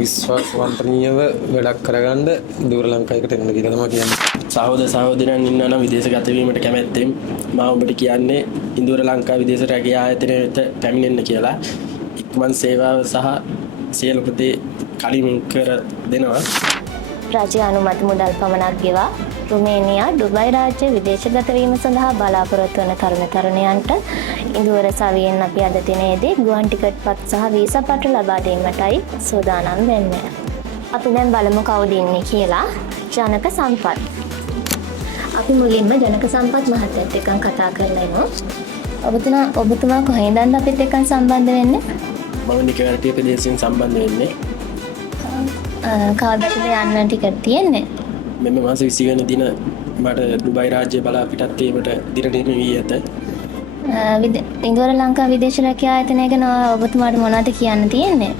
විශ්වාසවන්තනීයව වැඩක් කරගන්න දුර ලංකාවකට එන්න කියලා තමයි කියන්නේ. සහෝදර සහෝදරයන් ඉන්නවා නම් විදේශගත වීමට කැමැත්තෙන් මම ඔබට කියන්නේ ඉන්දුවර ලංකා විදේශ රැකියා ආයතනය වෙත පැමිණෙන්න කියලා. ඉක්මන් සේවාව සහ සියලු ප්‍රති කලින් කර දෙනවා. රජය අනුමත මුදල් පමණක් ගෙවා රුමේනියා ඩුබයි රාජ්‍ය විදේශගත වීම සඳහා බලාපොරොත්තු වන තරුණ තරුණියන්ට ඉන්දුවර සවියෙන් අපි අද දිනේදී ගුවන් ටිකට් පත් සහ වීසා පත්‍ර ලබා දීමටයි සූදානම් වෙන්නේ. අපි දැන් බලමු කවුද ඉන්නේ කියලා. ජනක සම්පත්. අපි මුලින්ම ජනක සම්පත් මහත්තයත් එක්ක කතා කරලා ඉමු. ඔබතුමා කොහේ ඉඳන්ද අපිත් එක්ක සම්බන්ධ වෙන්නේ? මම නිකවරටි ප්‍රදේශයෙන් සම්බන්ධ වෙන්නේ. කවදද යන්න ටිකට් තියෙන්නේ? මෙම මාස 20 වෙනි දින මට ඩුබයි රාජ්‍ය බලා පිටත් වීමට දින නිර්ණය වී ඇත. ඉන්දුවර ලංකා විදේශ රැකියා ආයතනය ගැන ඔබතුමාට මොනවද කියන්න තියෙන්නේ?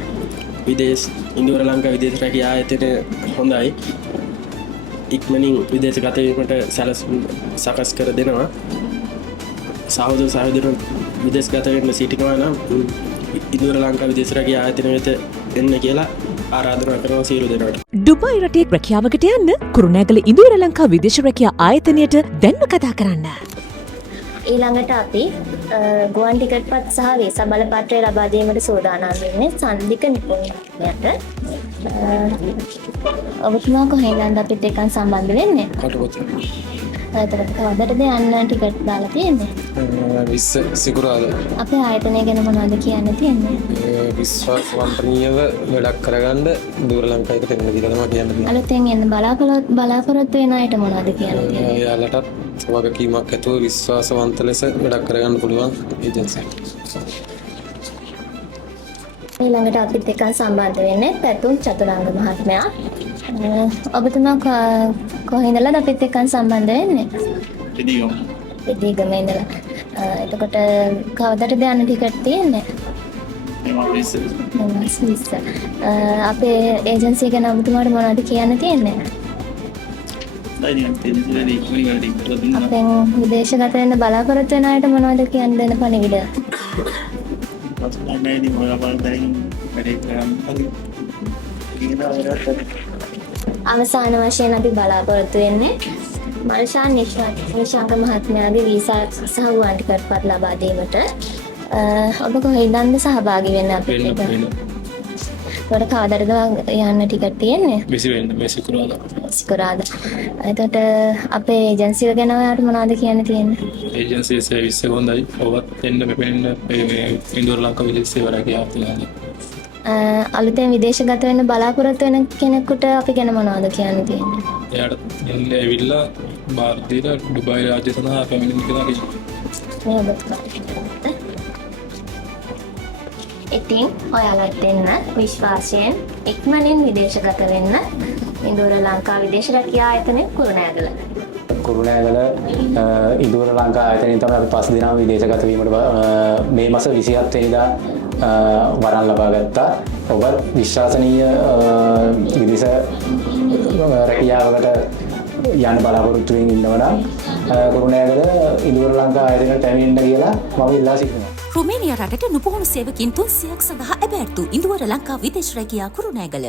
ඉන්දුවර ලංකා විදේශ රැකියා ආයතනය හොඳයි. ඉක්මනින් විදේශගත වීමට සැලසුම් සකස් කර දෙනවා. සහෝදර සහෝදරයන් විදේශගත වෙන්න සිටිනවා නම් ඉන්දුවර ලංකා විදේශ රැකියා ආයතනය වෙත එන්න කියලා ආරාධනා කරනවා සියලු දෙනාට. ඩුබයි රටේ රැකියාවකට යන්න කුරුණෑගල ඉන්දුවර ලංකා විදේශ රැකියා ආයතනයට දැන්ම කතා කරන්න. ඊළඟට අපි ගුවන් ටිකට් පත් සහ වීසා බලපත්‍රය ලබා දීමට සූදානම් වෙන්නේ සන්දික නිපුණයාට. ඔබතුමා කොහේ ඉඳන්ද අපිත් එක්ක සම්බන්ධ වෙන්නේ? කොටකොත. එතකොට කවදටද යන්න ටිකට් දාලා තියෙන්නේ? 20 සිකුරාදා. අපේ ආයතනය ගැන මොනවද කියන්න තියෙන්නේ? විශ්වාසවන්තනීයව වැඩක් කරගන්න දුර ලංකාවකට එන්න කියලා තමයි කියන්නේ. අලුතෙන් එන්න බලාපොරොත්තු වෙන අයට මොනවද කියන්න තියෙන්නේ? එයාලටත් වගකීමක් ඇතුව විශ්වාසවන්ත ලෙස වැඩක් කරගන්න පුළුවන් ඒජන්සියක්. ඊළඟට අපිත් එක්ක සම්බන්ධ වෙන්නේ පැතුම් චතුරංග මහත්මයා. ඔබතුමා කොහේ ඉඳලාද අපිත් එක්ක සම්බන්ධ වෙන්නේ? ඉදිගම ඉඳලා. එතකොට කවදටද යන්න ටිකට් තියෙන්නේ? අපේ ඒජන්සිය ගැන ඔබතුමාට මොනවද කියන්න තියෙන්නේ? අපෙන් විදේශගත වෙන්න බලාපොරොත්තු වෙන අයට මොනවද කියන්න දෙන පණිවිඩ? අවසාන වශයෙන් අපි බලාපොරොත්තු වෙන්නේ මල්ෂාන් නිශාංක මහත්මයාගේ වීසා සහ ගුවන් ටිකට් පත් ලබා දීමට. ඔබ කොහේ ඉඳන්ද සහභාගී වෙන්න අපිට? ඒකට කවදටද යන්න ටිකට් තියෙන්නේ? 20 වෙනිදා සිකුරාදා. සිකුරාදා. එතකොට අපේ ඒජන්සිය ගැන ඔයාලට මොනවද කියන්න තියෙන්නේ? ඒජන්සියේ සර්විස් එක හොඳයි. ඔබත් එන්න මෙපෙන්න මේ ඉන්දුවර ලංකා විදේශ සේවා රැකියාව තියෙනවා. අලුතෙන් විදේශගත වෙන්න බලාපොරොත්තු වෙන කෙනෙකුට අපි ගැන මොනවද කියන්න තියෙන්නේ? එයාට එන්න ඇවිල්ලා ಭಾರತೀಯ ඩුබයි රාජ්‍ය සඳහා පැමිණෙන්න කියලා කියනවා. ඉතින් ඔයාලට දෙන්න විශ්වාසයෙන් ඉක්මනින් විදේශගත වෙන්න ඉන්දුවර ලංකා විදේශ රැකියා ආයතනය කුරුණෑගල. කුරුණෑගල ඉන්දුවර ලංකා ආයතනයෙන් තමයි අපි 5 දිනක් විදේශගත වීමට මේ මාස 27 වෙනිදා වරන් ලබා ගත්තා. ඔබ විශ්වාසනීය විදේශ රැකියාවකට යන්න බලාපොරොත්තු වෙමින් ඉන්නවා නම් කුරුණෑගල ඉන්දුවර ලංකා ආයතනයට පැමිණෙන්න කියලා මම ඉල්ලා සිටිනවා. රුමේනියා රටට නුපුහුණු සේවකින් 300ක් සඳහා ඇබෑර්තු ඉන්දුවර ලංකා විදේශ රැකියා කුරුණෑගල.